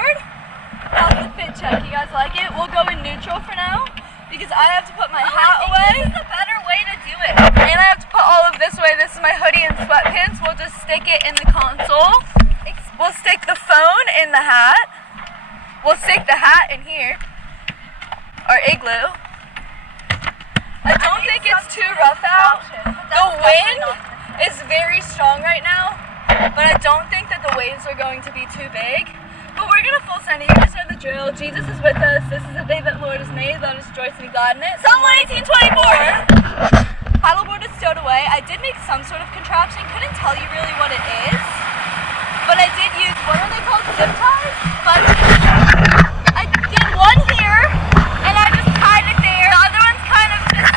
paddleboard. How's the fit check? You guys like it? We'll go in neutral for now because I have to put my hat away. This is a better way to do it. And I have to put all of this away. This is my hoodie and sweatpants. We'll just stick it in the console. We'll stick the phone in the hat. We'll stick the hat in here. Our igloo. I don't think it's too rough out. The wind is very strong right now, but I don't think that the waves are going to be too big. But we're going to full send it. You guys know the drill. Jesus is with us. This is the day that the Lord has made. Let us rejoice and be glad in it. Psalm 118:24. Paddleboard is stowed away. I did make some sort of contraption. Couldn't tell you really what it is. But I did use, what are they called? Zip ties? But I did one here, and I just tied it there. The other one's kind of just,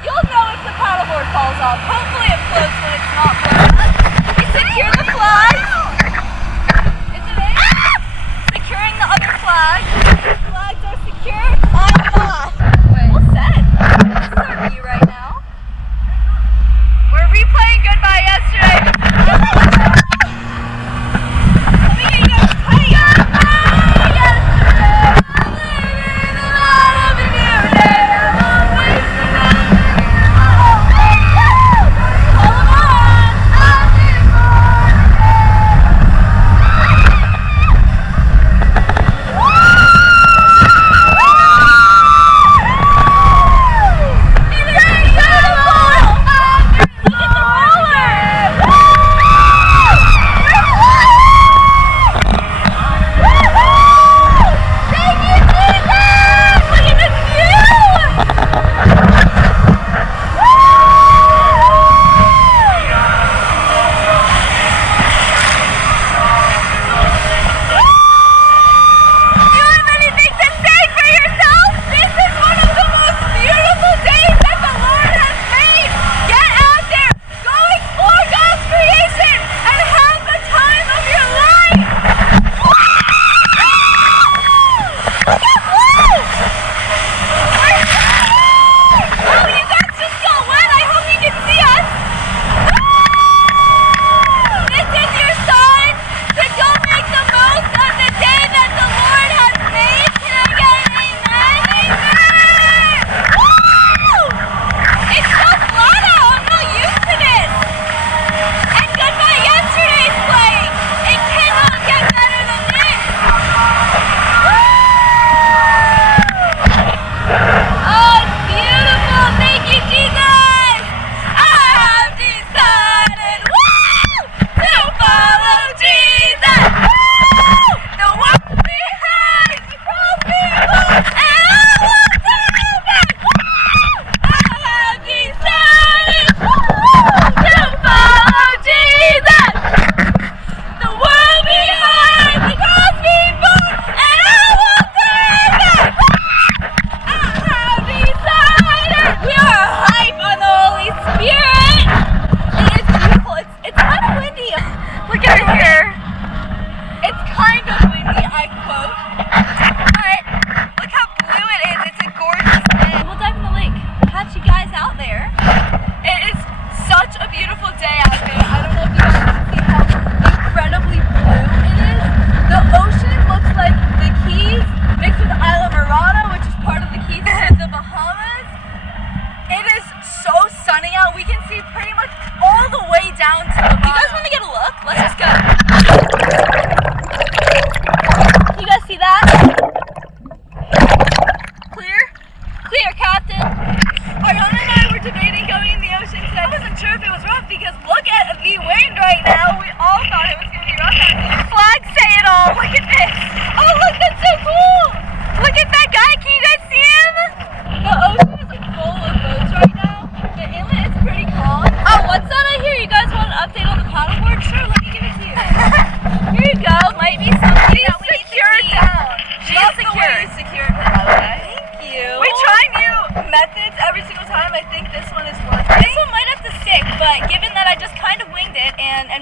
you'll know if the paddleboard falls off. Hopefully it floats when it's not blown up. We secure the flag. Is it in? Securing the other flag. Flags are secured. I'm not. Well said. This is our view right now. We're replaying goodbye yesterday.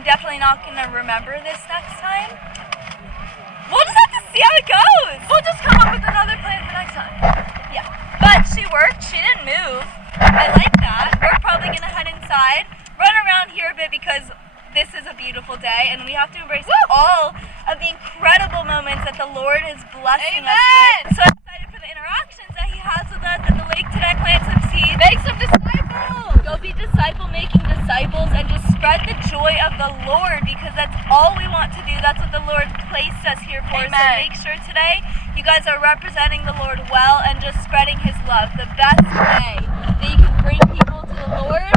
Definitely not going to remember this next time. We'll just have to see how it goes. We'll just come up with another plan for next time. Yeah. But she worked. She didn't move. I like that. We're probably going to head inside, run around here a bit because this is a beautiful day and we have to embrace all of the Lord is blessing us with. So excited for the interactions that He has with us at the lake today. Plant some seeds. Make some disciples. Go be disciple-making disciples and just spread the joy of the Lord, because that's all we want to do. That's what the Lord placed us here for. Amen. So make sure today you guys are representing the Lord well and just spreading His love. The best way that you can bring people to the Lord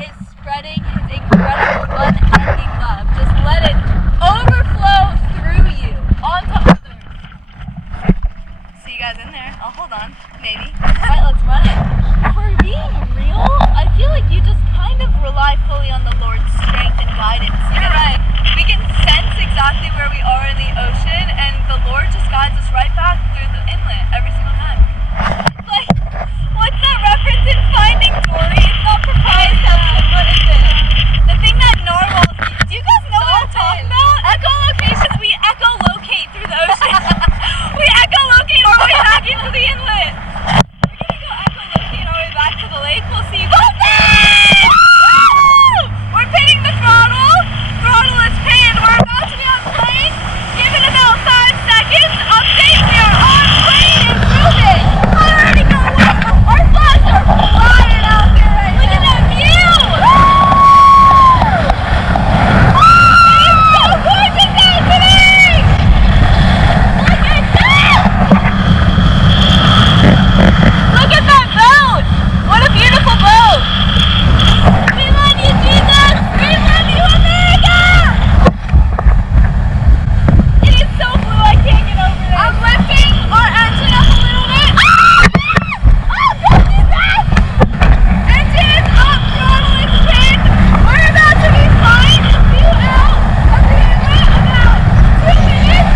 is spreading His incredible, unending love. Just let it overflow through you onto others. See you guys in there. I'll hold on, maybe. Alright, let's run it. For being real, I feel like you just kind of rely fully on the Lord's strength and guidance. You're right. We can sense exactly where we are in the ocean, and the Lord just guides us right back through the inlet every single time. It's like, what's that reference in Finding Dory? It's not proprioception. What is it? The thing that narwhals do. Do you guys know what I'm talking about? Echolocation. We echolocate through the ocean. We echolocate our way back into the inlet. We're gonna go echolocate our way back to the lake. We'll see you guys. We're pinning the throttle. Throttle is pinned. We're about to be on plane. Give it about 5 seconds. Update. We are on plane and moving. I already know what. Our flags are flying out there right now. Look at that view. It's so gorgeous out today. Look at that. Look at that boat. What a beautiful boat. We love you, Jesus. We love you, America. It is so blue, I can't get over it. I'm lifting our engine up a little bit. Oh, don't do that. Engine is up, throttle is pinned. We're about to be flying a few out of the inlet about 2 minutes.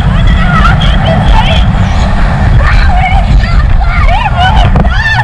1.5 inches, right? Wow, we're in stop flat. We're moving fast.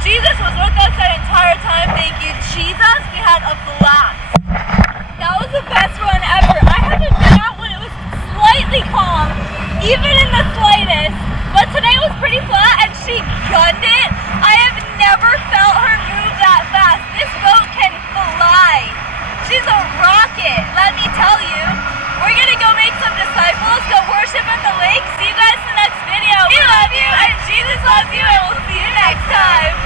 Jesus was with us that entire time. Thank you, Jesus. We had a blast. That was the best run ever. I haven't been out when it was slightly calm, even in the slightest. But today was pretty flat and she gunned it. I have never felt her move that fast. This boat can fly. She's a rocket, let me tell you. We're gonna go make some disciples, go worship at the lake. See you guys in the next video. We love you and Jesus loves you, and we'll see you next time.